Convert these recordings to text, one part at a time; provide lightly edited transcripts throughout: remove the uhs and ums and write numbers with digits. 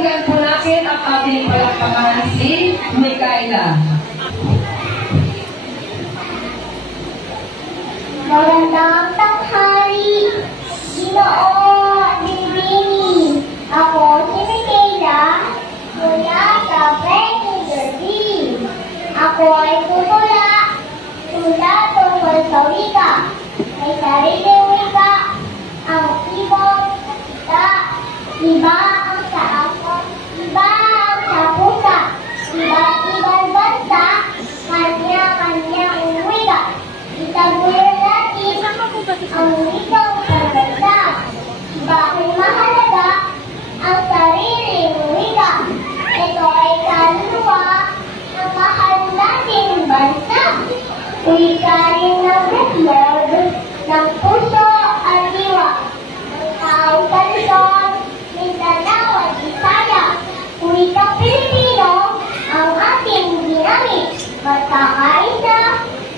Pakinggan po natin ang ating palakpakan si Mikaela. Magandang tanghali, Ginoo Divini. Ako si Mikaela, mula sa Breaking Derby. Ako ay tutula tungkol sa wika. May sariling wika, ang ibang ika, iba ang sa ako, iba ang sa pusa, iba't ibang bansa, kanya-kanyang wika. Itagulan natin ang wikang pagkanda. Bakit mahalaga ang sariling wika? Ito ay kaluluwa ng mahal nating bansa. Wika rin ng buklod, ng puso at diwa. Ang taong kalisod, Mindanao at Bisaya. Wika Pilipino ang ating ginamit. Magkakaisa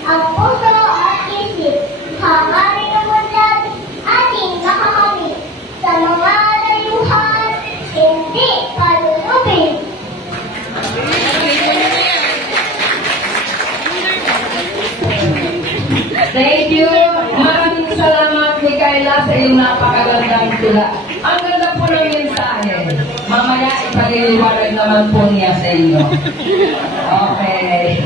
ang puso at isip. Hangarin ng mundad ating nakakamit. Sa mga layuhan, hindi palulubin. Thank you. Maraming salamat, Mikaela, sa iyong napakagandang tula. Ang ganda po ng mensahe. Mamaya ipaliliwanag naman po niya sa inyo. Okay.